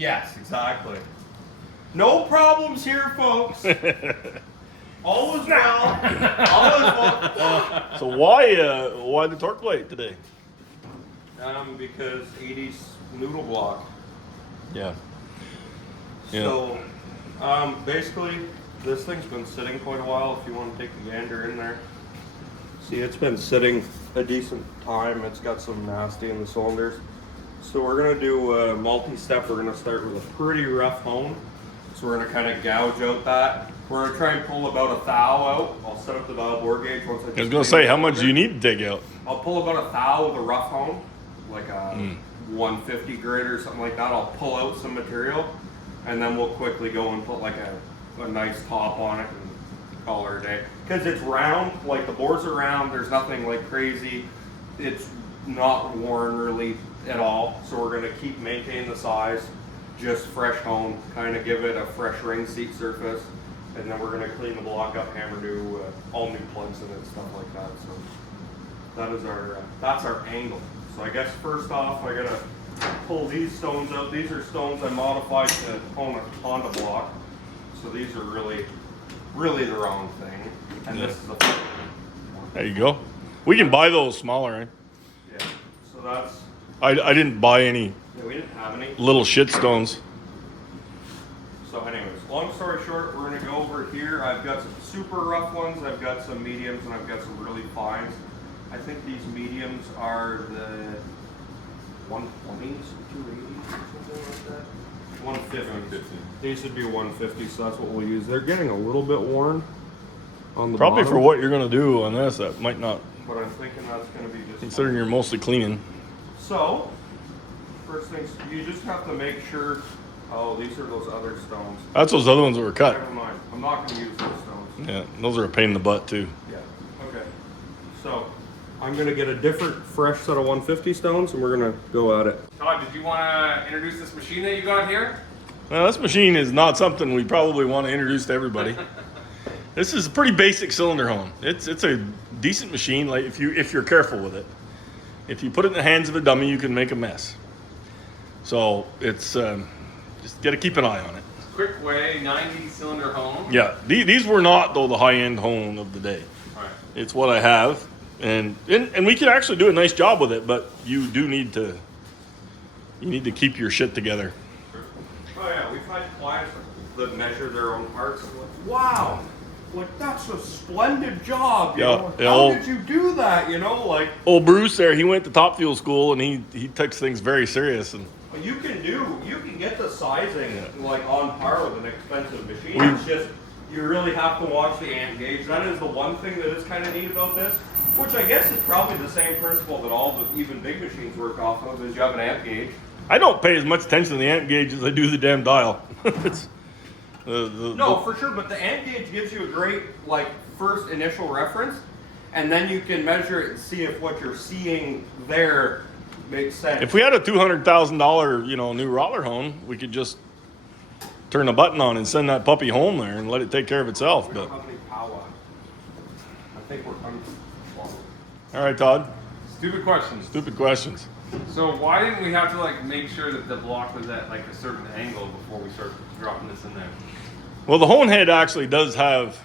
Yes, exactly. No problems here, folks. All is well. All is well. So why the torque plate today? Because 80's noodle block. Yeah. So, basically, this thing's been sitting quite a while. If you want to take a gander in there, see, it's been sitting a decent time. It's got some nasty in the cylinders. So we're gonna do a multi-step. We're gonna start with a pretty rough hone. So we're gonna kind of gouge out that. We're gonna try and pull about a thou out. I'll set up the valve bore gauge once I was gonna say, how much do you need to take out? I'll pull about a thou with a rough hone, like a 150 grit or something like that. I'll pull out some material, and then we'll quickly go and put like a nice top on it and call it a day. Because it's round, like the bores are round. There's nothing like crazy. It's not worn really at all. So we're gonna keep maintaining the size, just fresh hone, kind of give it a fresh ring seat surface, and then we're gonna clean the block up, hammer new, all new plugs in it, stuff like that. So that is that's our angle. So I guess first off, I gotta pull these stones out. These are stones I modified to hone a Honda block. So these are really the wrong thing. And this is a There you go. We can buy those smaller, right? Yeah. So that's. I didn't buy any Yeah, we didn't have any. little shit stones. So anyways, long story short, we're gonna go over here. I've got some super rough ones, I've got some mediums, and I've got some really fines. I think these mediums are the 120s, 280s, something like that. 150. These would be 150, so that's what we'll use. They're getting a little bit worn on the Probably bottom, for what you're gonna do on this, that might not, but I'm thinking that's gonna be just considering you're mostly cleaning. So, first things, you just have to make sure. Oh, these are those other stones. That's those other ones that were cut. Never mind. I'm not going to use those stones. Yeah, those are a pain in the butt too. Yeah. Okay. So, I'm going to get a different, fresh set of 150 stones, and we're going to go at it. Todd, did you want to introduce this machine that you got here? Now, this machine is not something we probably want to introduce to everybody. This is a pretty basic cylinder hone. It's a decent machine, like if you're careful with it. If you put it in the hands of a dummy, you can make a mess. So it's just got to keep an eye on it. Quick way, 90 cylinder hone. Yeah, these were not though the high-end hone of the day. All right. It's what I have, and we can actually do a nice job with it, but you do need to keep your shit together. Oh yeah, we've had clients that measure their own parts and like, wow, like that's a splendid job. You know? How did you do that? You know, like. Old Bruce there, he went to Top Fuel School and he takes things very serious. And You can get the sizing like on par with an expensive machine. It's just you really have to watch the amp gauge. That is the one thing that is kind of neat about this, which I guess is probably the same principle that all the even big machines work off of. Is you have an amp gauge. I don't pay as much attention to the amp gauge as I do the damn dial. It's No, for sure, but the amp gauge gives you a great like first initial reference, and then you can measure it and see if what you're seeing there makes sense. If we had a $200,000 new roller hone, we could just turn a button on and send that puppy home there and let it take care of itself. We But don't have any power. I think we're all right, Todd. Stupid questions. Stupid questions. So why didn't we have to like make sure that the block was at like a certain angle before we start dropping this in there? Well, the hone head actually does have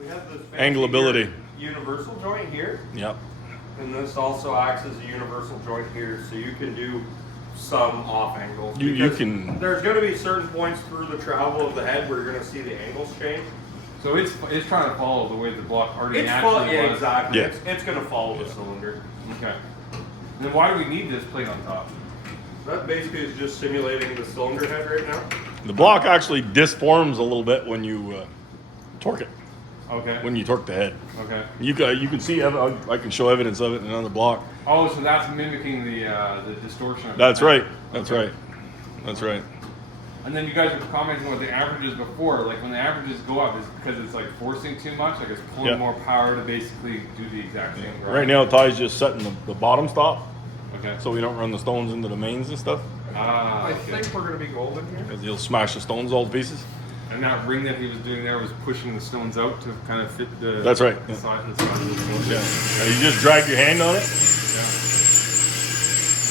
We have this angleability. universal joint here, Yep. and this also acts as a universal joint here, so you can do some off angles. You Because can. There's going to be certain points through the travel of the head where you're going to see the angles change. So it's trying to follow the way the block already Yeah, naturally was. exactly. Yeah. It's going to follow the cylinder. Okay. And then why do we need this plate on top? That basically is just simulating the cylinder head right now. The block actually disforms a little bit when you torque it. Okay. When you torque the head, Okay. you can see. I can show evidence of it in another block. Oh, so that's mimicking the distortion. Of That's the right. head. That's Okay. right. That's right. And then you guys were commenting with the averages before, like when the averages go up, is because it's like forcing too much, like it's pulling Yeah. more power to basically do the exact same. Right now, Ty's just setting the bottom stop Okay. so we don't run the stones into the mains and stuff, Ah, I okay. think we're going to be golden here. because he'll smash the stones all to pieces. And that ring that he was doing there was pushing the stones out to kind of fit the. That's right, The yeah. side of the stone. Yeah. And you just drag your hand on it. Yeah.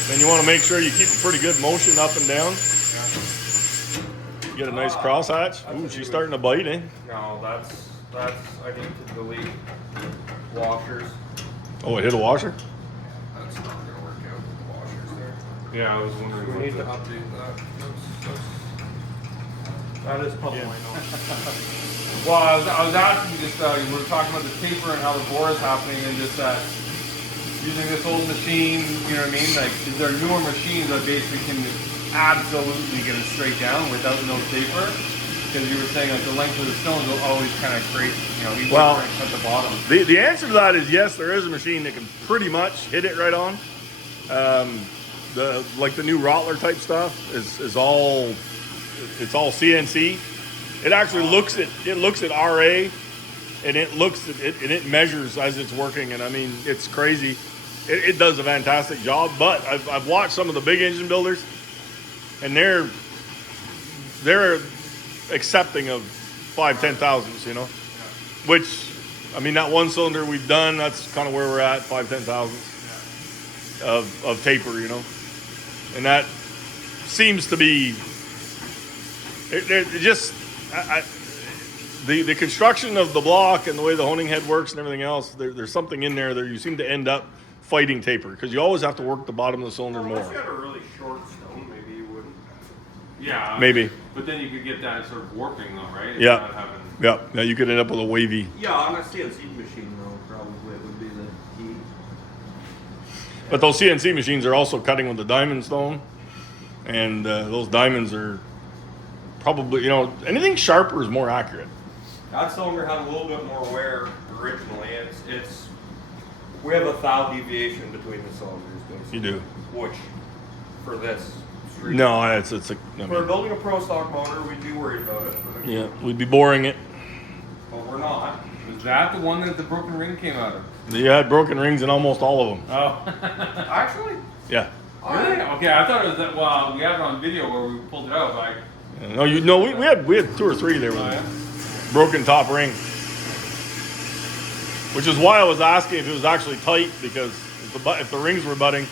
Then you want to make sure you keep a pretty good motion up and down. Yeah. get a nice crosshatch. Ooh, she's starting to bite, eh? No, that's I need to delete washers. Oh, it hit a washer? That's not gonna work out with the washers there. Yeah, I was wondering. We what need to the- update that. That is public. Well, I was asking you just, we were talking about the taper and how the bore is happening and just using this old machine, you know what I mean? Like, is there newer machines that basically can absolutely get it straight down without no taper? Because you were saying like the length of the cylinder will always kind of create, you know, even Well, at the bottom. The answer to that is yes, there is a machine that can pretty much hit it right on. The new Rottler type stuff is all CNC. It actually looks at RA, and it measures as it's working, and I mean it's crazy. It does a fantastic job. But I've watched some of the big engine builders, and they're accepting of 5-10,000s, you know, which I mean that one cylinder we've done, that's kind of where we're at, 5-10,000s of taper, you know, and that seems to be the construction of the block and the way the honing head works and everything else. There's something in there that you seem to end up fighting taper because you always have to work the bottom of the cylinder Unless more. you had a really short stone, maybe you wouldn't. Yeah. Maybe. But then you could get that sort of warping though, right? If Yeah. you're not having- Yeah. Now you could end up with a wavy. Yeah, on a CNC machine though, probably it would be the key. But those CNC machines are also cutting with the diamond stone, and those diamonds are probably, you know, anything sharper is more accurate. That cylinder had a little bit more wear originally. We have a thou deviation between the cylinders, basically. You do. Which, for this street. No, it's a. I For mean, building a pro stock motor, we do worry about it. yeah, we'd be boring it. But we're not. Was that the one that the broken ring came out of? You had broken rings in almost all of them. Oh. Actually, Yeah. Really? Okay, I thought it was that. Well, we have it on video where we pulled it out. But No, we had 2 or 3 there with Oh, yeah? broken top ring, which is why I was asking if it was actually tight, because if the rings were butting.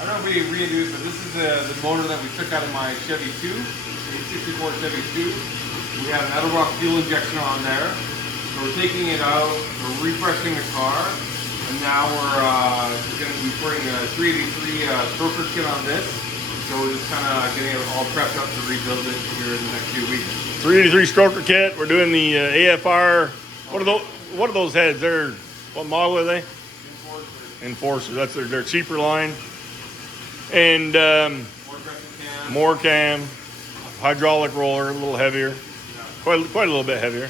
I don't know if we reintroduced, but this is the motor that we took out of my Chevy 2, the 64 Chevy 2. We have an Edelbrock fuel injection on there. So we're taking it out, we're refreshing the car, and now we're going to be putting a 383 stroker kit on this. So we're just kind of getting it all prepped up to rebuild it here in the next few weeks. 383 stroker kit. We're doing the AFR. What are those heads? What model are they? Enforcer. That's their cheaper line. And more cam, hydraulic roller, a little heavier, quite a little bit heavier.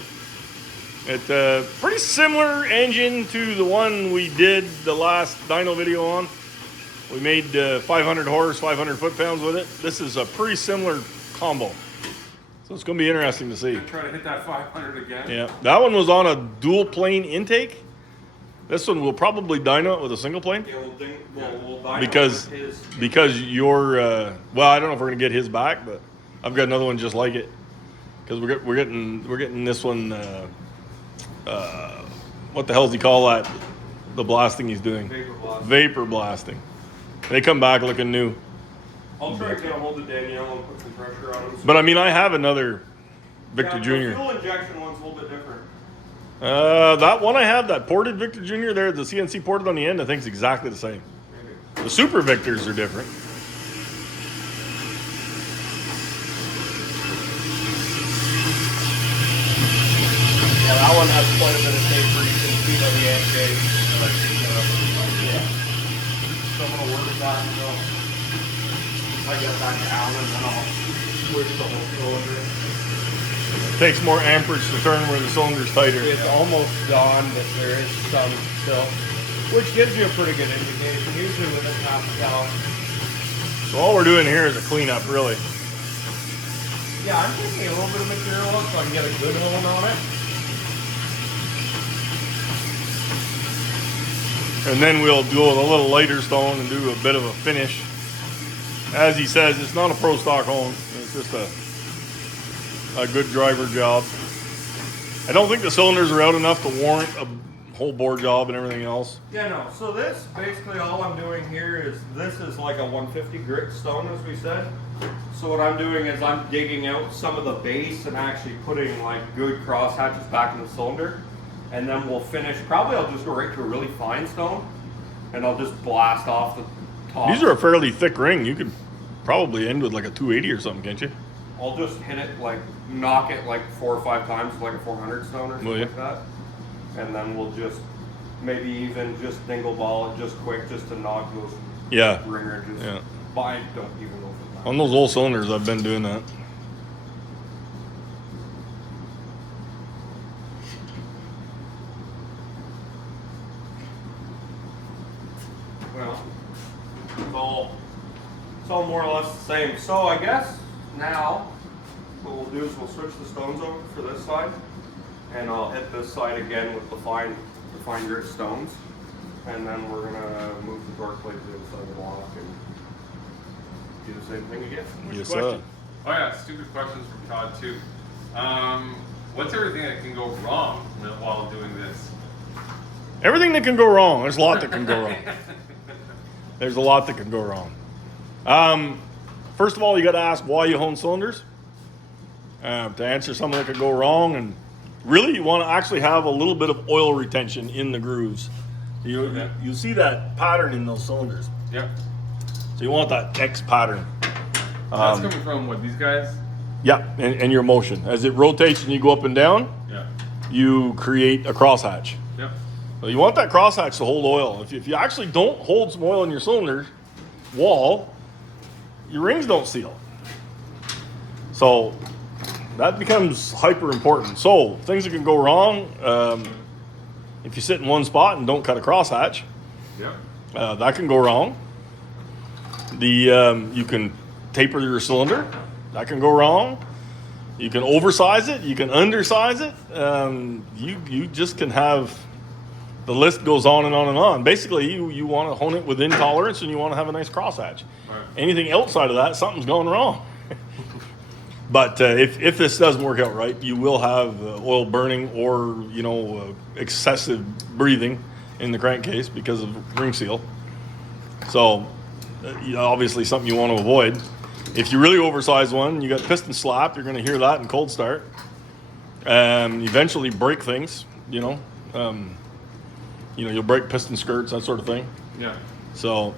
It's pretty similar engine to the one we did the last dyno video on. We made 500 horse, 500 foot-pounds with it. This is a pretty similar combo. So it's going to be interesting to see. Try to hit that 500 again. Yeah, that one was on a dual plane intake. This one will probably dyno it with a single plane. Yeah, we'll dyno Because you're well, I don't know if we're gonna get his back, but I've got another one just like it. Because we're getting this one. What the hell does he call that? The blasting he's doing. vapor blast. Vapor blasting. They come back looking new. I'll try to get a hold of Danielle and put some pressure on him. But I mean, I have another Victor The Jr. fuel injection one's a little bit different. That one I have, that ported Victor Jr. there, the CNC ported on the end, I think is exactly the same. Maybe. The Super Victors are different. Yeah, that one has quite a bit of taper. You can see by the end gauge. Yeah. So I'm gonna work with that until I get back down, and then I'll switch the whole cylinder. Takes more amperage to turn where the cylinder's tighter. It's almost gone, but there is some still, which gives you a pretty good indication. Usually within half a gallon. So all we're doing here is a cleanup, really. Yeah, I'm taking a little bit of material off so I can get a good hone on it. And then we'll go with a little lighter stone and do a bit of a finish. As he says, it's not a pro stock hone. It's just a good driver job. I don't think the cylinders are out enough to warrant a whole bore job and everything else. Yeah, no. So this, basically all I'm doing here is, this is like a 150 grit stone, as we said. So what I'm doing is I'm digging out some of the base and actually putting like good cross hatches back in the cylinder. And then we'll finish, probably I'll just go right to a really fine stone and I'll just blast off the top. These are a fairly thick ring. You could probably end with like a 280 or something, can't you? I'll just hit it, like knock it like 4 or 5 times, like a 400 stone or something like that. And then we'll just maybe even just dingle ball it just quick, just to knock those ring ridges. Yeah. But I don't even know if it matters. On those old cylinders, I've been doing that. Well, it's all more or less the same. So I guess now what we'll do is we'll switch the stones over for this side, and I'll hit this side again with the fine grit stones, and then we're gonna move the torque plate to the other side of the block and do the same thing again. Yes, question? sir. Oh yeah, stupid questions from Todd too. What's everything that can go wrong while doing this? Everything that can go wrong. There's a lot that can go wrong. There's a lot that can go wrong. First of all, you got to ask why you hone cylinders. To answer something that could go wrong, and really you want to actually have a little bit of oil retention in the grooves. You see that pattern in those cylinders. Yep. So you want that X pattern. That's coming from what, these guys? Yeah, and your motion. As it rotates and you go up and down, Yeah. you create a crosshatch. Yep. So you want that crosshatch to hold oil. If you actually don't hold some oil in your cylinder wall, your rings don't seal. So that becomes hyper important. So things that can go wrong, if you sit in one spot and don't cut a crosshatch, Yep. that can go wrong. You can taper your cylinder. That can go wrong. You can oversize it. You can undersize it. You just can have, the list goes on and on and on. Basically, you want to hone it within tolerance and you want to have a nice crosshatch. Right. Anything outside of that, something's going wrong. But if this doesn't work out right, you will have oil burning or excessive breathing in the crankcase because of ring seal. So obviously something you want to avoid. If you really oversize one, you got piston slap, you're going to hear that in cold start. Eventually break things, you'll break piston skirts, that sort of thing. Yeah. So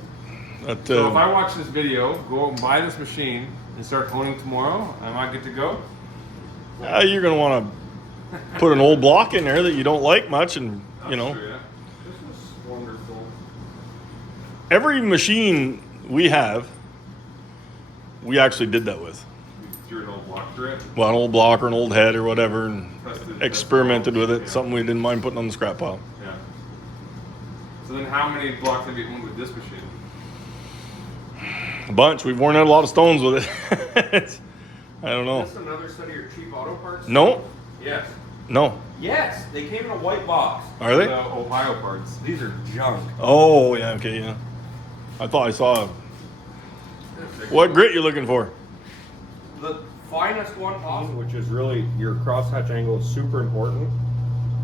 that, So if I watch this video, go out and buy this machine and start honing tomorrow, am I good to go? you're going to want to put an old block in there that you don't like much, and That's true, yeah. This is wonderful. every machine we have, we actually did that with. Do an old block through it. Well, an old block or an old head or whatever, and Tested experimented with it. yeah. Something we didn't mind putting on the scrap pile. Yeah. So then how many blocks have you honed with this machine? A bunch. We've worn out a lot of stones with it. I don't know. Is this another set of your cheap auto parts? No, Yes. no. Yes, they came in a white box. Are they? The Ohio parts. These are junk. Oh, yeah, okay, yeah. I thought I saw. What grit you looking for? The finest one possible, which is really your crosshatch angle is super important.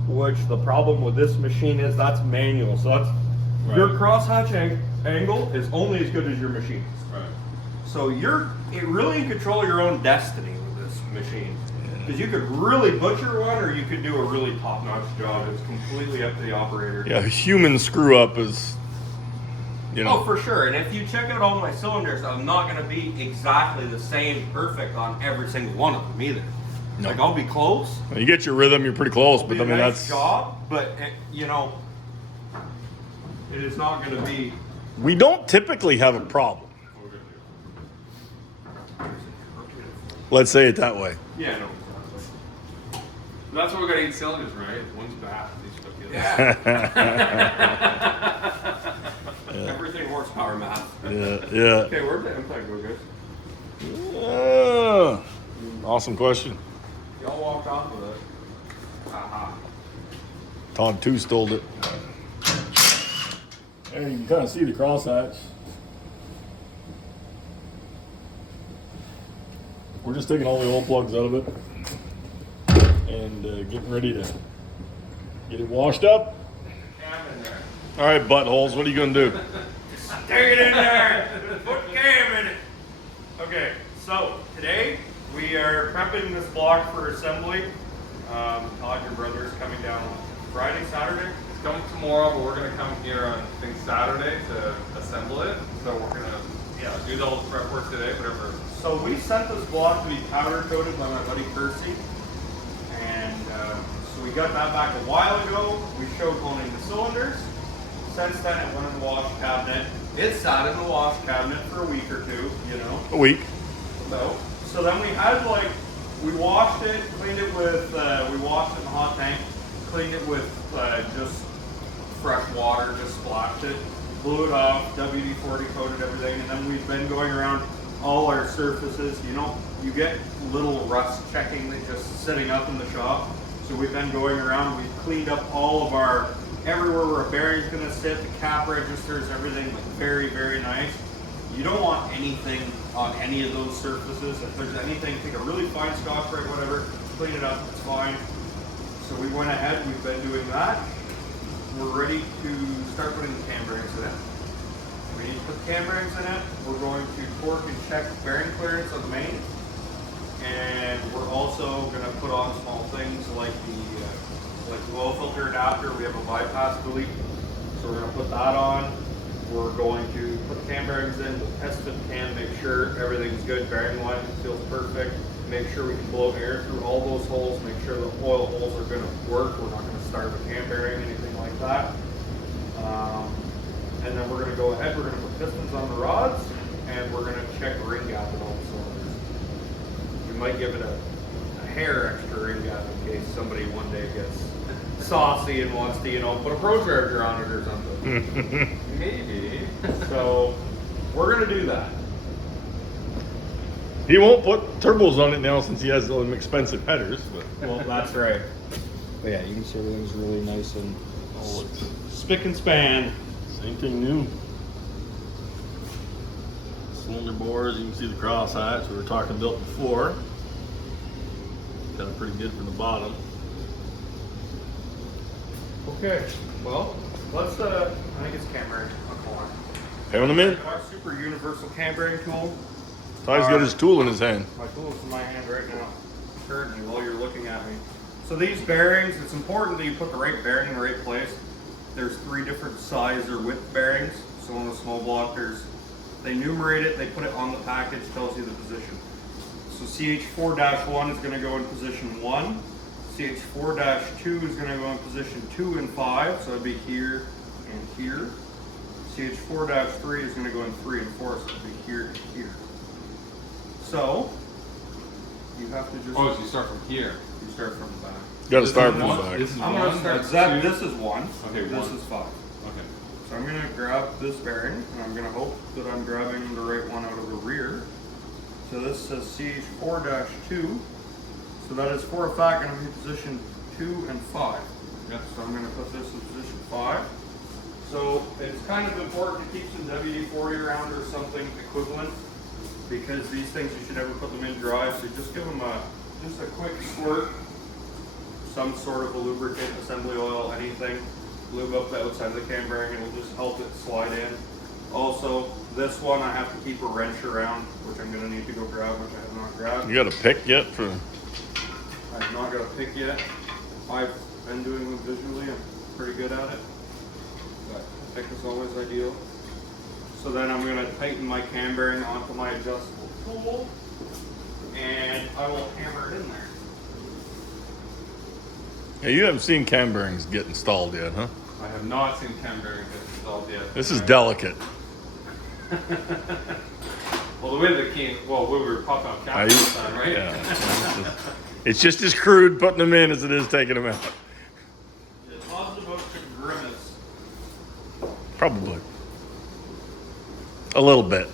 Which the problem with this machine is that's manual, so that's your crosshatch angle is only as good as your machine. Right. So you're really in control of your own destiny with this machine. Because you could really butcher one, or you could do a really top-notch job. It's completely up to the operator. Yeah, human screw up is, Oh, for sure. And if you check out all my cylinders, I'm not going to be exactly the same perfect on every single one of them either. No. Like, I'll be close. You get your rhythm, you're pretty close, but I It'll be mean, a nice that's. job, but it is not going to be. We don't typically have a problem. Let's say it that way. Yeah, no. That's why we got 8 cylinders, right? One's bad. They should get Everything horsepower math. Yeah. Okay, where'd the impact go, guys? Awesome question. Y'all walked off with it. Aha. Todd 2 stole it. And you can kind of see the crosshatch. We're just taking all the oil plugs out of it and getting ready to get it washed up All right, buttholes, what are you gonna do? Stick it in there. Put cam in it. Okay, so today we are prepping this block for assembly. Todd, your brother, is coming down on Friday, Saturday. It's coming tomorrow, but we're gonna come here on, I think, Saturday to assemble it. So we're gonna do all the prep work today, whatever. So we sent this block to be powder coated by my buddy Percy, and so we got that back a while ago. We showed owning the cylinders. Since then, it went in the wash cabinet. It sat in the wash cabinet for a week or two, you know. A week. So then we had we washed it, cleaned it with, we washed it in the hot tank, cleaned it with just fresh water, just splashed it, blew it off, WD-40 coated everything, and then we've been going around all our surfaces. You know, you get little rust checking that just sitting up in the shop. So we've been going around, we've cleaned up all of our, everywhere where a bearing's gonna sit, the cap registers, everything, like very, very nice. You don't want anything on any of those surfaces. If there's anything, take a really fine Scotch Brite, whatever, clean it up, it's fine. So we went ahead, we've been doing that. We're ready to start putting the cam bearings in it. We need to put the cam bearings in it. We're going to torque and check bearing clearance on the main. And we're also going to put on small things like the oil filter adapter. We have a bypass delete, so we're going to put that on. We're going to put the cam bearings in, we'll test fit the cam, make sure everything's good, bearing alignment feels perfect, make sure we can blow air through all those holes, make sure the oil holes are going to work. We're not going to start a cam bearing, anything like that. And then we're going to go ahead, we're going to put pistons on the rods, and we're going to check ring gap in all the cylinders. We might give it a hair extra ring gap in case somebody one day gets saucy and wants to, you know, put a pro charger on it or something. Maybe. So we're gonna do that. He won't put turbos on it now since he has them expensive headers. But Well, that's right. But yeah, you can see everything's really nice and spick and span. same thing new. Cylinder bores, you can see the cross hatch we were talking about before. Got it pretty good from the bottom. Okay, well, let's I think it's cam bearing. I'll call it. Having them in. Our super universal cam bearing tool. Ty's got his tool in his hand. My tool's in my hand right now, currently, while you're looking at me. So these bearings, it's important that you put the right bearing in the right place. There's 3 different size or width bearings. So on the small block, they numerate it, they put it on the package, tells you the position. So CH4-1 is going to go in position 1. CH4-2 is going to go in position 2 and 5, so it'd be here and here. CH4-3 is going to go in 3 and 4, so it'd be here and here. So you have to just. Oh, so you start from here. You start from the back. Got to start This from is the one. back. This is I'm one. going to start. That's 2. This is 1. Okay, This 1. is 5. Okay. So I'm going to grab this bearing, and I'm going to hope that I'm grabbing the right one out of the rear. So this says CH4-2. So that is for a fact going to be position 2 and 5. Yep. So I'm going to put this in position 5. So it's kind of important to keep some WD-40 around or something equivalent, because these things you should never put them in dry. So just give them just a quick squirt, some sort of a lubricant, assembly oil, anything. Lube up the outside of the cam bearing and it'll just help it slide in. Also, this one I have to keep a wrench around, which I'm going to need to go grab, which I have not grabbed. You got a pick yet for? I have not got a pick yet. I've been doing them visually. I'm pretty good at it. But a pick is always ideal. So then I'm going to tighten my cam bearing onto my adjustable tool, and I will hammer it in there. Yeah, you haven't seen cam bearings get installed yet, huh? I have not seen cam bearing get installed yet. This is delicate. Well, the way that came, well, we were popping out caps this time, right? Yeah. It's just as crude putting them in as it is taking them out. It caused about to grimace. Probably. A little bit.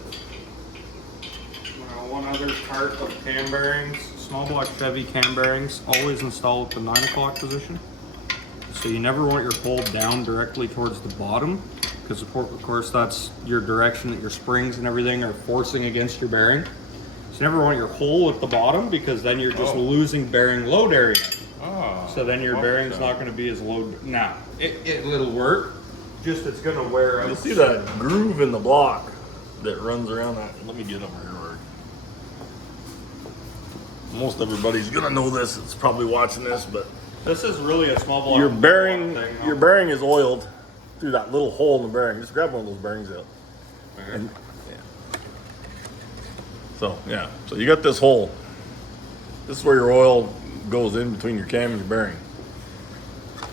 One other part of cam bearings, small block Chevy cam bearings, always install at the 9 o'clock position. So you never want your hole down directly towards the bottom, because of course that's your direction that your springs and everything are forcing against your bearing. So you never want your hole at the bottom, because then you're just losing bearing load area. Oh, So then your bearing's not going to be as load. Now, it'll work. just it's gonna wear out. You see that groove in the block that runs around that? Let me get over here. Most everybody's gonna know this. It's probably watching this, but This is really a small block. your bearing, thing, your bearing is oiled through that little hole in the bearing. Just grab one of those bearings out. And, yeah. So yeah, so you got this hole. This is where your oil goes in between your cam and your bearing.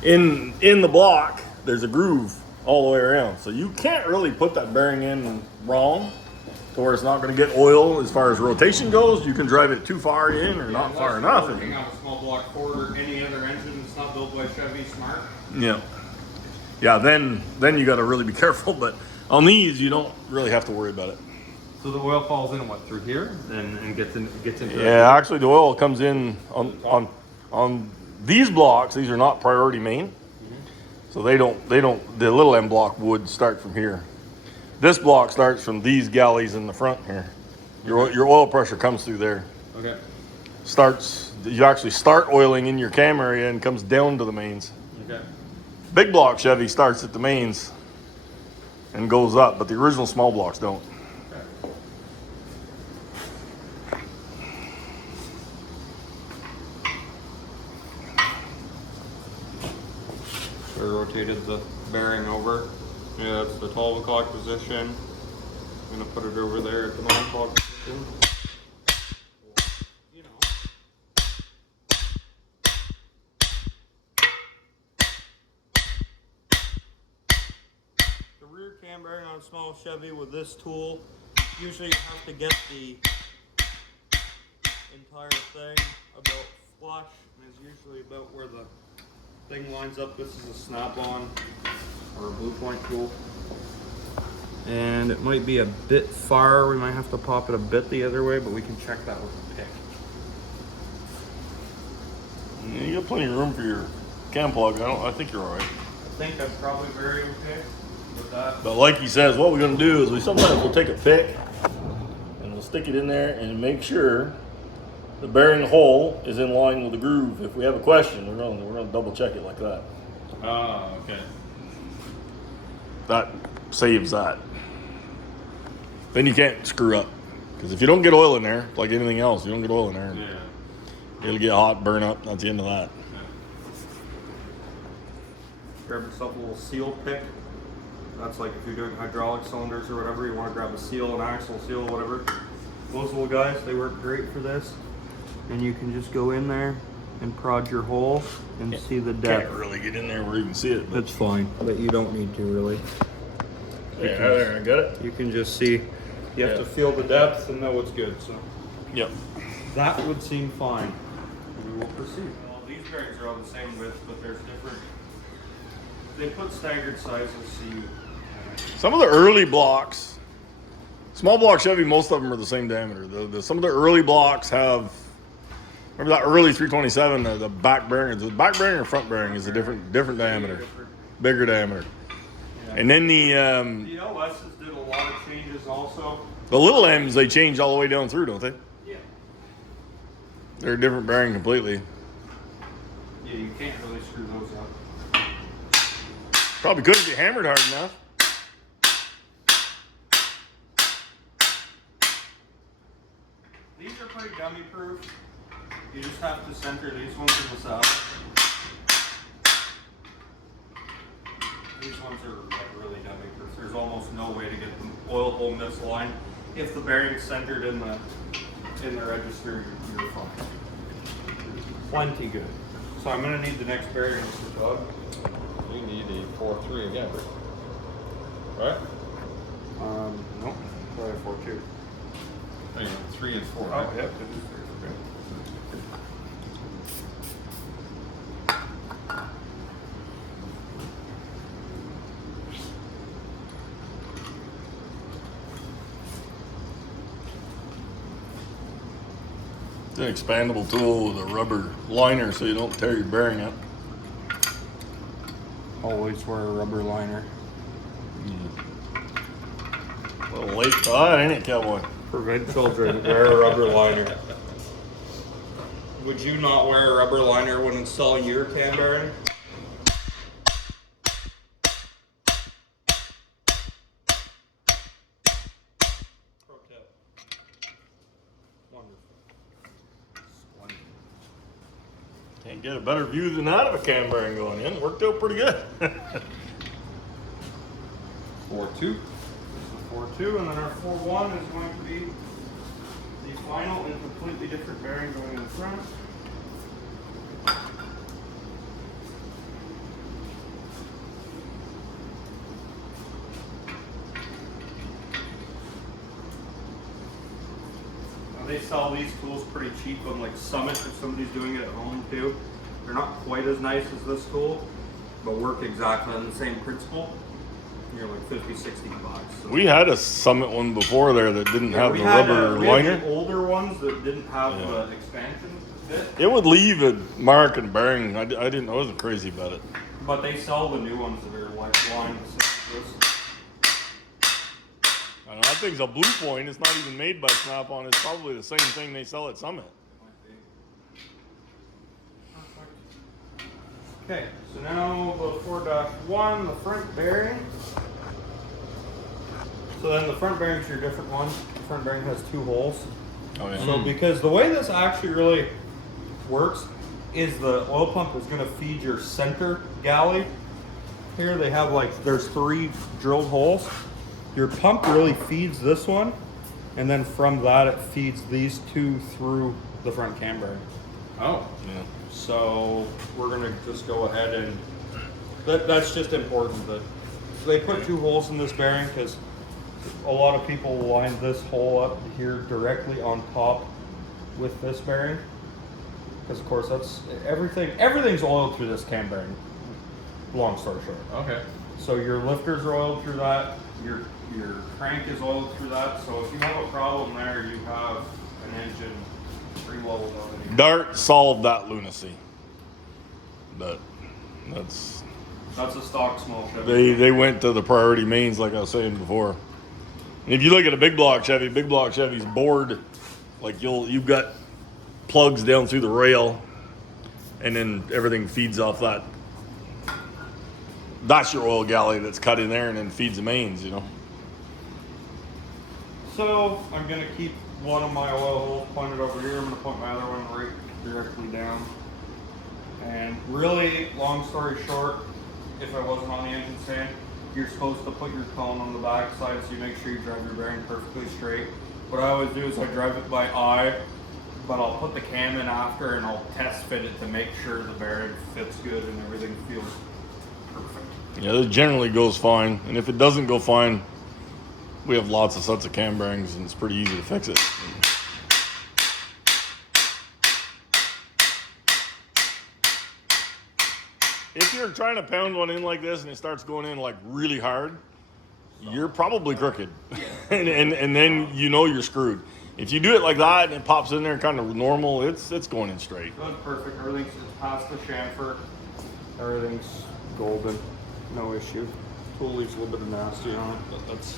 In the block, there's a groove all the way around, so you can't really put that bearing in wrong, to where it's not going to get oil as far as rotation goes. You can drive it too far in or not far enough. Working on a small block Ford or any other engine that's not built by Chevy Smart. Yeah, yeah. Then you got to really be careful. But on these, you don't really have to worry about it. So the oil falls in what, through here and gets into Yeah, actually, the oil comes in on these blocks. These are not priority main, so they don't. The little M block would start from here. This block starts from these galleys in the front here. Your oil pressure comes through there. Okay. You actually start oiling in your cam area and comes down to the mains. Okay. Big block Chevy starts at the mains and goes up, but the original small blocks don't. So I rotated the bearing over. Yeah, that's the 12 o'clock position. I'm gonna put it over there at the 9 o'clock position. You know. The rear cam bearing on a small Chevy with this tool, usually you have to get the entire thing about flush, and is usually about where the thing lines up. This is a snap-on or a blue point tool, and it might be a bit far. We might have to pop it a bit the other way, but we can check that with a pick. Yeah, you got plenty of room for your cam plug. I think you're all right. I think I'm probably very okay with that. But like he says, what we're gonna do is we'll take a pick and we'll stick it in there and make sure the bearing hole is in line with the groove. If we have a question, we're gonna double check it like that. Oh, okay. That saves that. Then you can't screw up, because if you don't get oil in there, like anything else, you don't get oil in there, Yeah. it'll get hot, burn up. That's the end of that. Grab yourself a little seal pick. That's like if you're doing hydraulic cylinders or whatever, you want to grab a seal, an axle seal, whatever. Those little guys, they work great for this. And you can just go in there and prod your hole and see the depth. Can't really get in there where you can see it. But That's fine, but you don't need to really. yeah, there, I got it. You can just see, you have to feel the depth and know it's good. So Yep. that would seem fine. We will proceed. Well, these bearings are all the same width, but there's different. They put staggered sizes so you. Some of the early blocks, small block Chevy, most of them are the same diameter. Some of the early blocks have. Remember that early 327, the back bearing, the back bearing or front bearing is a different diameter, bigger diameter. Yeah. And then the LS's did a lot of changes also. the little M's, they change all the way down through, don't they? Yeah. They're a different bearing completely. Yeah, you can't really screw those up. Probably could if you hammered hard enough. These are pretty dummy proof. You just have to center these ones in the saddle. These ones are like really dummy proof. There's almost no way to get the oil hole misaligned. If the bearing's centered in the register, you're fine. Plenty good. So I'm gonna need the next bearing, Mr. Todd. You need a 4.3 again, right? No, probably 4.2. Oh, yeah, 3 and 4. Oh, Right? yep. It's an expandable tool with a rubber liner so you don't tear your bearing up. Always wear a rubber liner. A little late for that, ain't it, cowboy? Prevent children, wear a rubber liner. Would you not wear a rubber liner when installing your cam bearing? Can't get a better view than that of a cam bearing going in. Worked out pretty good. 4.2. This is 4.2, and then our 4.1 is going to be the final and completely different bearing going in the front. They sell these tools pretty cheap on like Summit if somebody's doing it at home too. They're not quite as nice as this tool, but work exactly on the same principle. You're like 50, 60 bucks. So. We had a Summit one before there that didn't have we the had, rubber we had liner. the older ones that didn't have the expansion bit. It would leave a mark and bearing. I wasn't crazy about it. But they sell the new ones that are like lined the same as this. I don't know, that thing's a Blue Point. It's not even made by Snap-on. It's probably the same thing they sell at Summit. Okay, so now the 4-1, the front bearing. So then the front bearing's your different one. The front bearing has 2 holes. Oh yeah. So because the way this actually really works is the oil pump is going to feed your center galley. Here they have there's 3 drilled holes. Your pump really feeds this one, and then from that it feeds these 2 through the front cam bearing. Oh. Yeah. So we're gonna just go ahead and that's just important that they put 2 holes in this bearing because a lot of people line this hole up here directly on top with this bearing because of course that's everything's oiled through this cam bearing. Long story short. Okay. So your lifters are oiled through that. Your crank is oiled through that. So if you have a problem there, you have an engine reload already. Dart solved that lunacy. But that's That's a stock small Chevy. they went to the priority mains like I was saying before. And if you look at a big block Chevy's bored. Like you've got plugs down through the rail, and then everything feeds off that. That's your oil galley that's cut in there and then feeds the mains, you know. So I'm gonna keep one of my oil holes pointed over here. I'm gonna point my other one right directly down. And really, long story short, if I wasn't on the engine stand, you're supposed to put your cone on the back side so you make sure you drive your bearing perfectly straight. What I always do is I drive it by eye, but I'll put the cam in after and I'll test fit it to make sure the bearing fits good and everything feels perfect. Yeah, it generally goes fine. And if it doesn't go fine, we have lots of sets of cam bearings and it's pretty easy to fix it. If you're trying to pound one in like this and it starts going in like really hard, you're probably crooked. and then you know you're screwed. If you do it like that and it pops in there kind of normal, it's going in straight. That's perfect. Everything's past the chamfer. Everything's golden. No issue. Tool leaves a little bit of nasty on it, but that's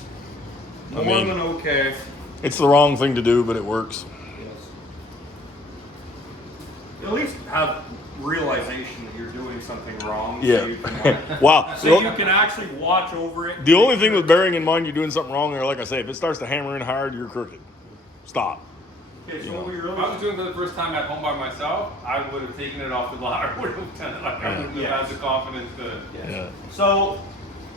more than okay. It's the wrong thing to do, but it works. Yes. At least have realization that you're doing something wrong. Yeah. So you can, Wow. so you can actually watch over it. The only thing with bearing in mind you're doing something wrong there, like I say, if it starts to hammer in hard, you're crooked. Stop. Okay, so You know. what we If I was really doing it for the first time at home by myself, I would have taken it off the ladder. I would have done it. Like I wouldn't have had the confidence to. Yeah. So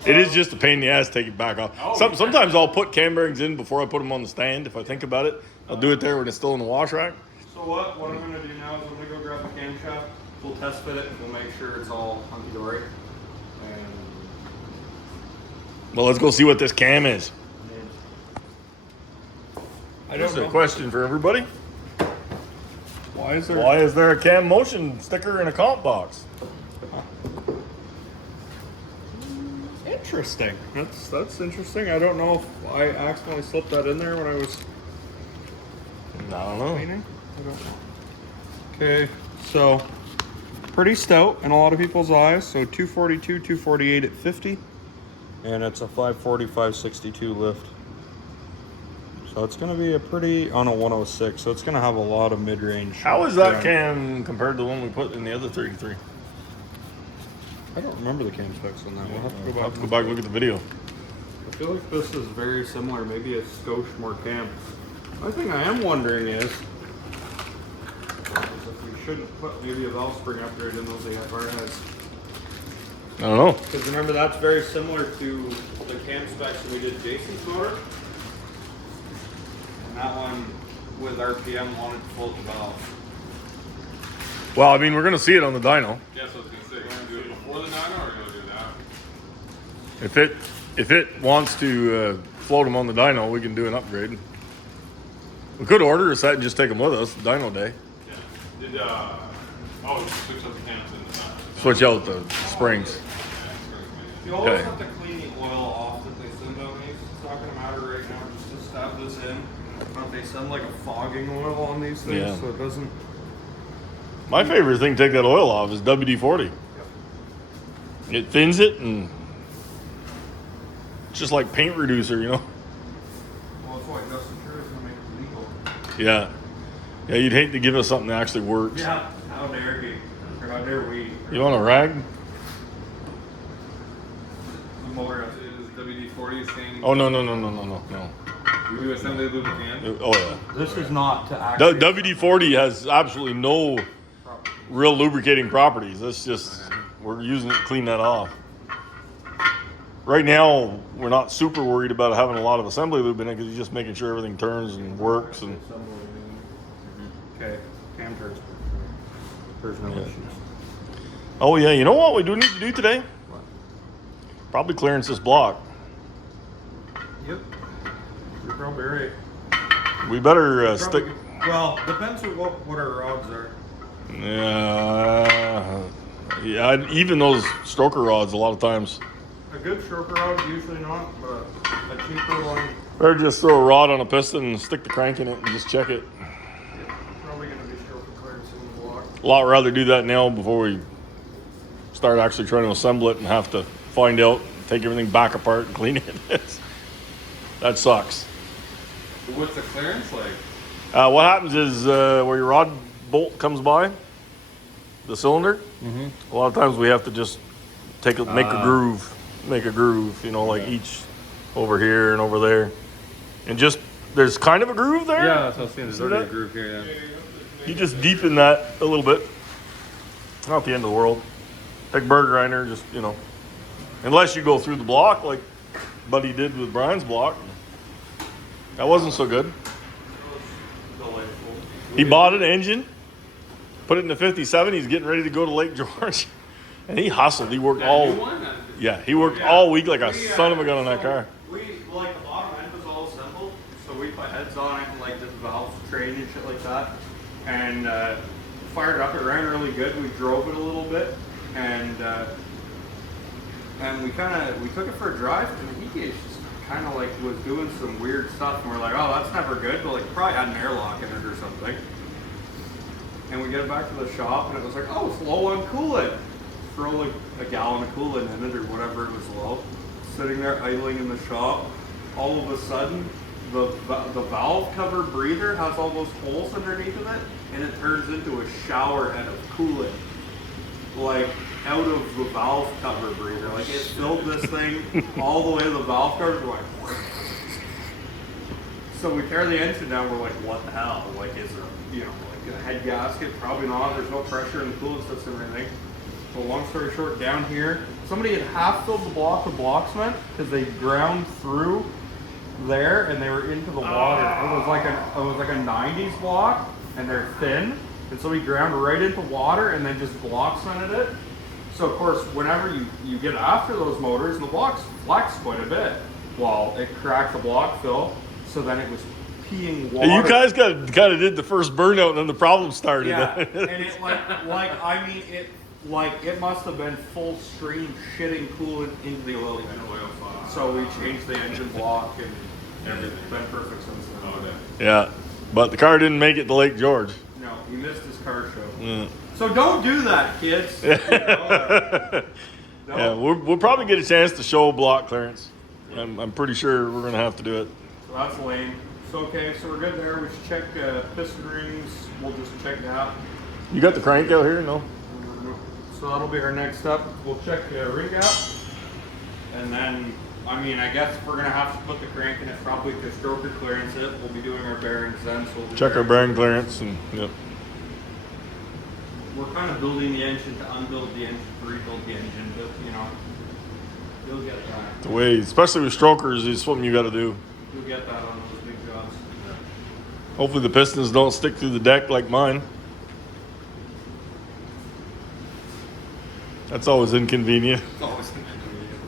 It is just a pain in the ass to take it back off. Oh, Sometimes I'll put cam bearings in before I put them on the stand. If I think about it, I'll do it there when it's still in the wash rack. So what I'm gonna do now is I'm gonna go grab the camshaft. We'll test fit it. We'll make sure it's all hunky dory. And Well, let's go see what this cam is. I This don't is a know. question for everybody. Why is there? Why is there a cam motion sticker in a comp box? Interesting. That's interesting. I don't know if I accidentally slipped that in there when I was I don't know. cleaning. I don't know. Okay, so pretty stout in a lot of people's eyes. So 242, 248 at 50, and it's a 540, 562 lift. So it's going to be a pretty on a 106. So it's going to have a lot of mid-range. How is that drag. cam compared to the one we put in the other 33? I don't remember the cam specs on that. We'll have to go I'll back. have to go back and look at the video. I feel like this is very similar, maybe a skosh more cam. One thing I am wondering is if we shouldn't put maybe a valve spring upgrade in those AFR heads. I don't know. Because remember, that's very similar to the cam specs when we did Jason's motor. And that one with RPM wanted to float the valve. Well, I mean, we're gonna see it on the dyno. Yeah, so I was gonna say, we're gonna do it before the dyno, or we're gonna do that? If it wants to float them on the dyno, we can do an upgrade. We could order a set and just take them with us, dyno day. Yeah. Did switch up the cams in the back. Switch out the springs. You always Okay. have to clean the oil off that they send on these. It's not going to matter right now, just to stab this in. But they send like a fogging oil on these things, Yeah. so it doesn't. My favorite thing to take that oil off is WD-40. It thins it and it's just like paint reducer, you know? Well, that's why Justin sure is going to make it legal. Yeah. Yeah, you'd hate to give us something that actually works. Yeah, how dare he? Or how dare we? You want a rag? The motor. Is WD-40 saying? Oh, no. We do assembly lubricant. Oh, yeah. This is not to actually. WD-40 has absolutely no real lubricating properties. That's just, we're using it to clean that off. Right now, we're not super worried about having a lot of assembly lube in it because you're just making sure everything turns and works. And Okay, cam turns. There's no issues. oh yeah, you know what we do need to do today? Probably clearance this block. Yep. You're probably right. We better stick. Well, depends on what our rods are. Yeah, even those stroker rods a lot of times. A good stroker rod, usually not, but a cheaper one, Better just throw a rod on a piston and stick the crank in it and just check it. probably going to be stroker clearance in the block. A lot rather do that now before we start actually trying to assemble it and have to find out, take everything back apart and clean it. That sucks. What's the clearance like? What happens is where your rod bolt comes by, the cylinder, a lot of times we have to just make a groove, you know, like each over here and over there. And just, there's kind of a groove there. Yeah, that's what I was saying. There's See already a that? groove here. Yeah. You just deepen that a little bit. Not the end of the world. Take a burr grinder, just, you know. Unless you go through the block like Buddy did with Brian's block. That wasn't so good. He bought an engine, put it in the 57. He's getting ready to go to Lake George. And he hustled. He worked all week like a son of a gun on that car. We, like, the bottom end was all assembled, so we put heads on it and, like, this valve train and shit like that. And fired it up, it ran really good. We drove it a little bit, and we took it for a drive, and the heat gauge just kind of like was doing some weird stuff, and we're like, oh, that's never good, but like probably had an airlock in it or something. And we get it back to the shop, and it was like, oh, it's low on coolant. Throw like a gallon of coolant in it or whatever it was low. Sitting there idling in the shop, all of a sudden, the valve cover breather has all those holes underneath of it, and it turns into a shower head of coolant, like out of the valve cover breather. Like it filled this thing all the way to the valve cover. We're like, so we tear the engine down. We're like, what the hell? Like, is there, you know, like a head gasket? Probably not. There's no pressure in the coolant system or anything. So long story short, down here, somebody had half filled the block with block cement because they ground through there and they were into the water. It was like a 90s block, and they're thin, and so we ground right into water and then just block cemented it. So of course, whenever you get after those motors, the blocks flex quite a bit. Well, it cracked the block fill, so then it was peeing water. You guys kind of did the first burnout, and then the problem started. Yeah, and it it must have been full stream shitting coolant into the oil pan. So we changed the engine block and everything's been perfect since then. Yeah, but the car didn't make it to Lake George. No, he missed his car show. Mm. So don't do that, kids. Yeah, we'll probably get a chance to show block clearance. I'm pretty sure we're gonna have to do it. So that's lame. So okay, so we're good there. We should check piston rings. We'll just check that. You got the crank out here? No. So that'll be our next step. We'll check the ring gap, and then I guess if we're gonna have to put the crank in it, probably to stroker clearance it. We'll be doing our bearings then. So we'll Check our bearing clearance and yep. we're kind of building the engine to unbuild the engine, to rebuild the engine, but you know, you'll get that. The way, especially with strokers, is something you got to do. You'll get that on those big jobs. Hopefully the pistons don't stick through the deck like mine. That's always inconvenient. It's always inconvenient.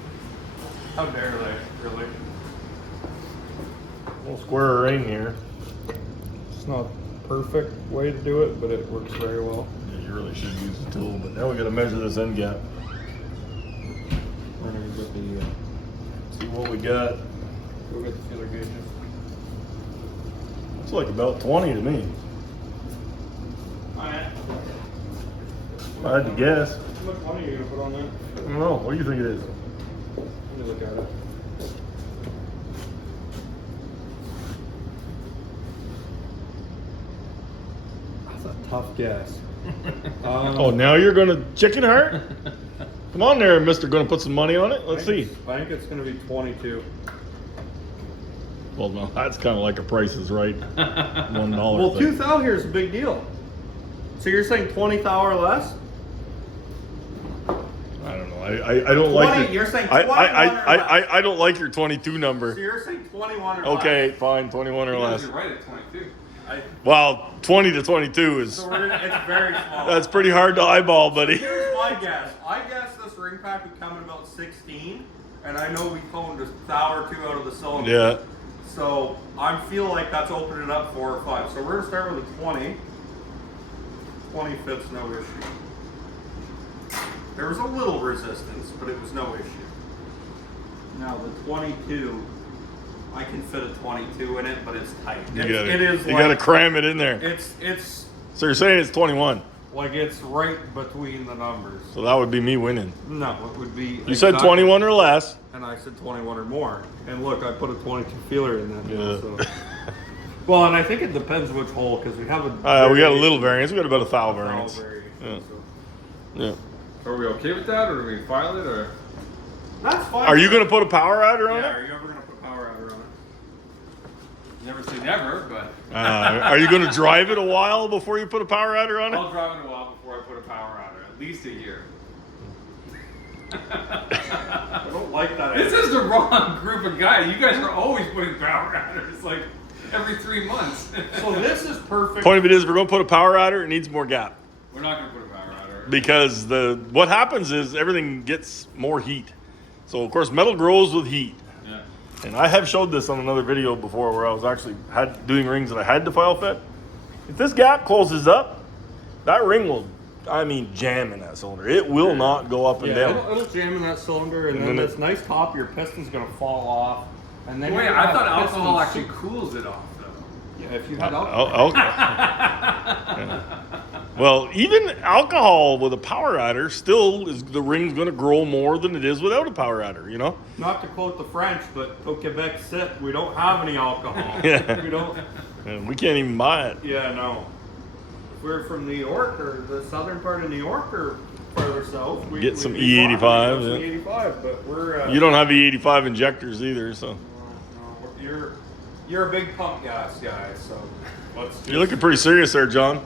How dare they, really? We'll square a ring here. It's not perfect way to do it, but it works very well. Yeah, you really should use the tool, but now we got to measure this end gap. We're gonna get the See what we got. go get the feeler gauges. It's like about 20 to me. Oh yeah. If I had to guess. How much money are you gonna put on that? I don't know. What do you think it is? Let me look at it. That's a tough guess. Oh, now you're gonna chicken heart? Come on there, Mister. Gonna put some money on it. Let's see. I think it's gonna be 22. Well, no, that's kind of like a Price is Right $1 Well, thing. 2,000 here is a big deal. So you're saying 20,000 or less? I don't know. I don't like 20, your, you're saying I, 21 or less. I don't like your 22 So number. you're saying 21 or Okay, less? fine, 21 or less. You're right at 22. Well, 20 to 22 is So it's very small. that's pretty hard to eyeball, buddy. Here's my guess. I guess this ring pack would come in about 16, and I know we toned a thou or two out of the cylinder. Yeah. So I feel like that's opening up 4 or 5. So we're gonna start with a 20. 20 fits, no issue. There was a little resistance, but it was no issue. Now the 22, I can fit a 22 in it, but it's tight. You It's gotta cram it in there. It's So you're saying it's 21. like it's right between the numbers. So that would be me winning. No, it would be. You said 21 or less. And I said 21 or more. And look, I put a 22 feeler in that. Yeah. So. Well, and I think it depends which hole, because we have a. We got a little variance. We got about a thou variance. variation. Yeah. So. Yeah. Are we okay with that, or do we file it, or? That's fine. Are you gonna put a power rider on Yeah, it? are you ever going to put power outer on it? Never say never, but Are you gonna drive it a while before you put a power rider on it? I'll drive it a while before I put a power on it. At least a year. I don't like that. This is the wrong group of guys. You guys are always putting power riders like every 3 months. So this is perfect. Point of it is, we're gonna put a power rider. It needs more gap We're not gonna put a power rider. because what happens is everything gets more heat. So of course metal grows with heat. Yeah. And I have showed this on another video before where I was actually doing rings that I had to file fit. If this gap closes up, that ring will, jam in that cylinder. It will not go up and Yeah, down. it'll jam in that cylinder, and And then then this nice top, your piston's going to fall off. And then Wait, you're gonna I thought have alcohol pistons- actually cools it off, though. Yeah, if you had alcohol. Yeah. Well, even alcohol with a power rider still is the ring's going to grow more than it is without a power rider. You know. Not to quote the French, but au Quebec sit, we don't have any alcohol. Yeah. We don't. And we can't even buy it. Yeah, no. If we're from New York or the southern part of New York or further south, we Get some we'd be fine. E85, Get some yeah. E85, but we're. You don't have E85 injectors either, so No, you're a big pump gas guy, so let's. you're looking pretty serious there, John.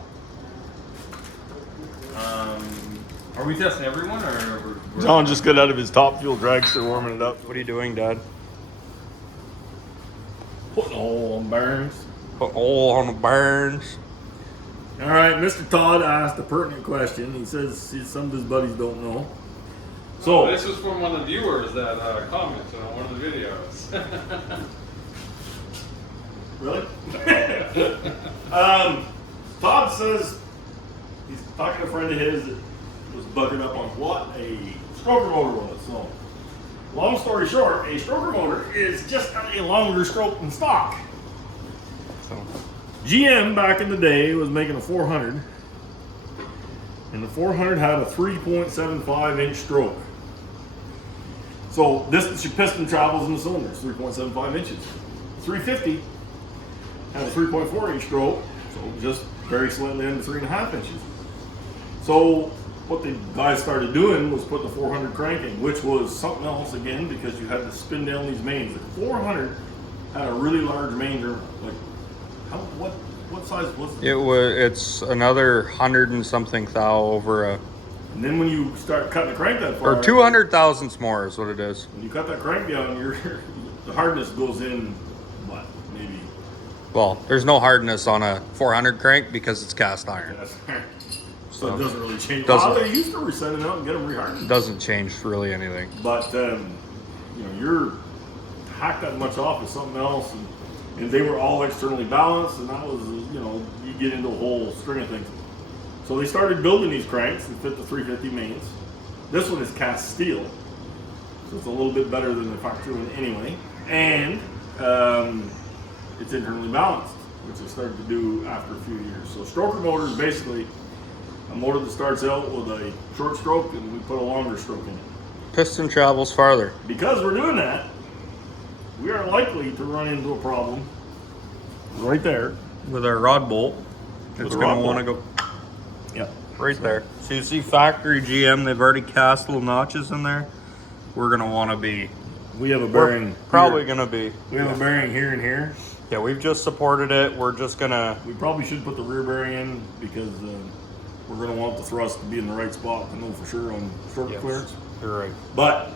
Are we testing everyone, or we're John just got out of his top fuel dragster warming it up. What are you doing, Dad? Putting a hole on burns. Put oil on the burns. All right, Mr. Todd asked a pertinent question. He says some of his buddies don't know. So this was from one of the viewers that commented on one of the videos. Really? Todd says he's talking to a friend of his that was bugging up on what a stroker motor was. So, long story short, a stroker motor is just got a longer stroke than stock. So, GM back in the day was making a 400, and the 400 had a 3.75 inch stroke. So, distance your piston travels in the cylinder is 3.75 inches. 350 had a 3.4 inch stroke, so just very slightly under 3.5 inches. So what the guys started doing was putting the 400 crank in, which was something else again because you had to spin down these mains. The 400 had a really large main terminal. Like, what size was it? It's another 100 and something thou over a, And then when you start cutting the crank that far, or 200 thousandths more is what it is. when you cut that crank down, the hardness goes in, what, maybe? Well, there's no hardness on a 400 crank because it's cast iron. So it doesn't really change. Doesn't. Well, they used to resend it out and get them rehardened. Doesn't change really anything. But you're hack that much off with something else, and they were all externally balanced, and that was you get into a whole string of things. So they started building these cranks that fit the 350 mains. This one is cast steel, so it's a little bit better than the factory one anyway, and it's internally balanced, which they started to do after a few years. So stroker motor is basically a motor that starts out with a short stroke and we put a longer stroke in it. Piston travels farther. Because we're doing that, we are likely to run into a problem right there. With our rod bolt, With it's the going rod to want to bolt. go Yeah. right there. So you see factory GM, they've already cast little notches in there. We're going to want to be, We have a bearing. we're probably here. going to be, We have a bearing here and here. yeah, we've just supported it. We're just going to, We probably should put the rear bearing in because we're going to want the thrust to be in the right spot to know for sure on stroke yes, clearance. you're right. But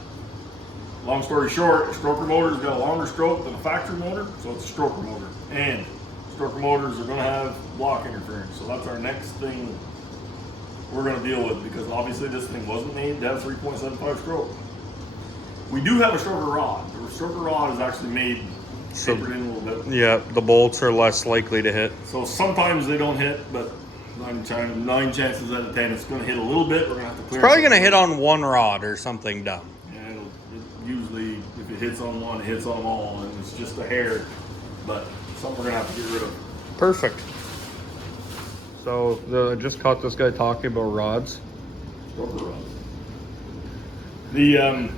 long story short, a stroker motor's got a longer stroke than a factory motor, so it's a stroker motor. And stroker motors are going to have block interference, so that's our next thing we're going to deal with, because obviously this thing wasn't made to have 3.75 stroke. We do have a stroker rod. The stroker rod is actually made tapered in a little bit. Yeah, the bolts are less likely to hit. So sometimes they don't hit, but nine chances out of 10 it's going to hit a little bit. We're going to have to clear. It's probably going to hit on one rod or something dumb. Yeah, it usually, if it hits on one, it hits on them all, and it's just a hair. But something we're going to have to get rid of. Perfect. So I just caught this guy talking about rods. Stroker rods. The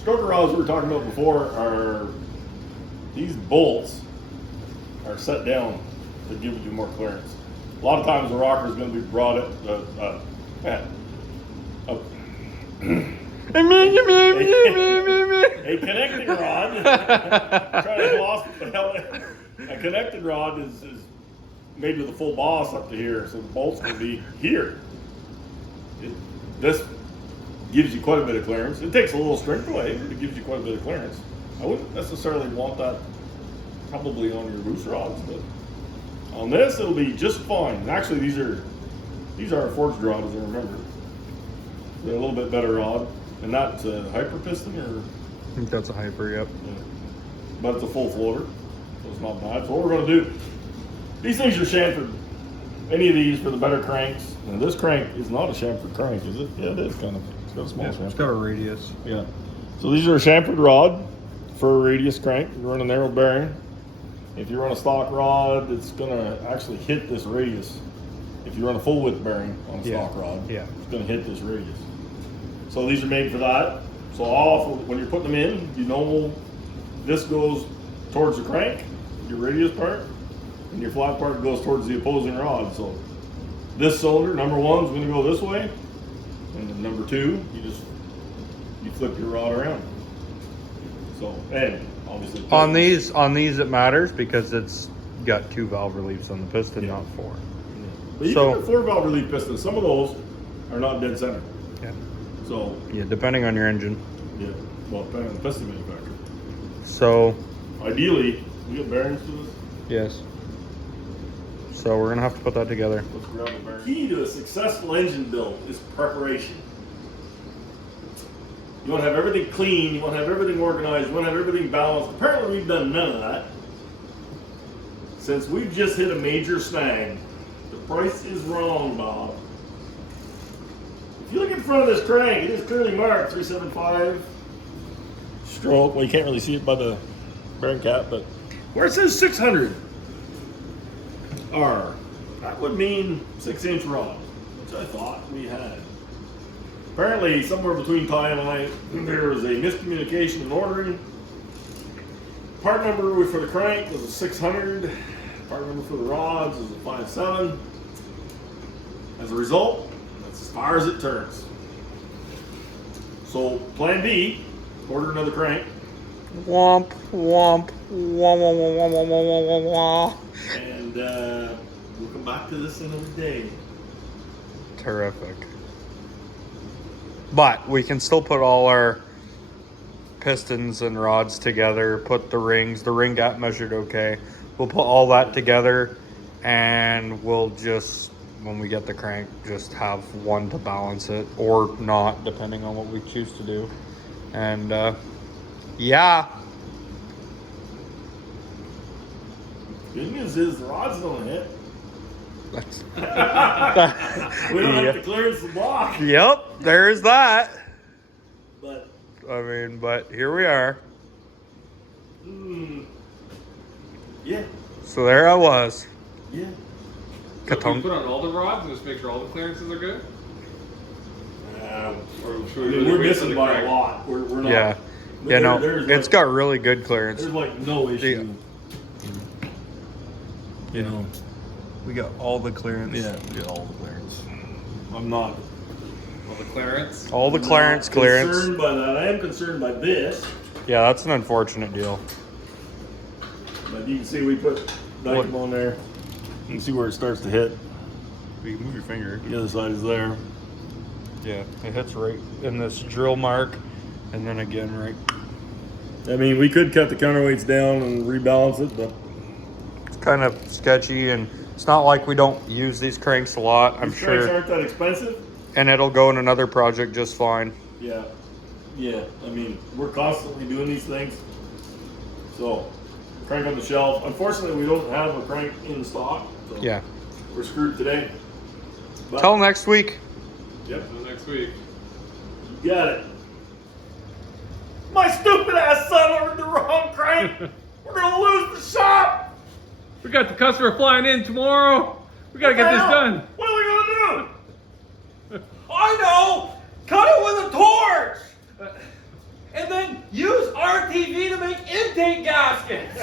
stroker rods we were talking about before are, these bolts are set down to give you more clearance. A lot of times the rocker is going to be brought up, a connecting rod. A connected rod is made with a full boss up to here, so the bolts will be here. This gives you quite a bit of clearance. It takes a little strength away, but it gives you quite a bit of clearance. I wouldn't necessarily want that probably on your loose rods, but on this it'll be just fine. And actually, these are a forged rod, as I remember. They're a little bit better rod, and that's a hyper piston, or I think that's a hyper, yep. yeah. But it's a full floater, so it's not bad. So what we're going to do, these things are chamfered. Any of these for the better cranks. And this crank is not a chamfered crank, is it? Yeah, it is kind of. It's got a small chamfer. It's got a radius. Yeah. So these are a chamfered rod for a radius crank. You run a narrow bearing. If you run a stock rod, it's going to actually hit this radius. If you run a full width bearing on a stock rod, it's going to hit this radius. So these are made for that. So when you're putting them in, you know this goes towards the crank, your radius part, and your flat part goes towards the opposing rod. So this cylinder, number one, is going to go this way, and then number two, you flip your rod around. So, and obviously On these it matters because it's got 2 valve reliefs on the piston, not 4. But you So- can get 4 valve relief pistons. Some of those are not dead center. Yeah. So Yeah, depending on your engine. yeah, well, depending on the piston manufacturer. So Ideally, we get bearings to this. yes. So we're gonna have to put that together. Let's grab the bearing. Key to a successful engine build is preparation. You want to have everything clean. You want to have everything organized. You want to have everything balanced. Apparently, we've done none of that. Since we've just hit a major snag, the price is wrong, Bob. If you look in front of this crank, it is clearly marked 375 stroke. Well, you can't really see it by the bearing cap, but where it says 600 R, that would mean 6-inch rod, which I thought we had. Apparently, somewhere between Ty and I, there was a miscommunication in ordering. Part number for the crank was a 600. Part number for the rods was a 5.7. As a result, that's as far as it turns. So, plan B, order another crank. Womp, womp, womp, womp, womp, womp, womp, womp, womp. And And we'll come back to this another day. Terrific. But we can still put all our pistons and rods together, put the rings. The ring got measured okay. We'll put all that together, and we'll just, when we get the crank, just have one to balance it, or not, depending on what we choose to do. And yeah. Good news is the rods don't hit. That's, We don't have to clearance the block. yep, there's that. But I mean, but here we are. yeah, So there I was. yeah. So can we Katunk. put on all the rods and just make sure all the clearances are good? Or should we We're wait missing till the by crank? a lot. We're not. Yeah. Yeah, no, it's got really good clearance. There's like no issue. You know. We got all the clearance. Yeah, we get all the clearance. I'm not. All the clearance? All the clearance. Concerned by that. I am concerned by this. Yeah, that's an unfortunate deal. But you can see we put Dykem on there. You can see where it starts to hit. You can move your finger. The other side is there. Yeah, it hits right in this drill mark, and then again right. I mean, we could cut the counterweights down and rebalance it, but It's kind of sketchy, and it's not like we don't use these cranks a lot. I'm these cranks sure, aren't that expensive. and it'll go in another project just fine. Yeah, yeah. I mean, we're constantly doing these things. So, crank on the shelf. Unfortunately, we don't have a crank in stock. So Yeah. we're screwed today. But, Till next week. Yep, Until next week. you got it. My stupid ass son ordered the wrong crank. We're gonna lose the shop. We got the customer flying in tomorrow. We gotta get this done. What are we gonna do? I know! Cut it with a torch! And then use RTV to make intake gaskets!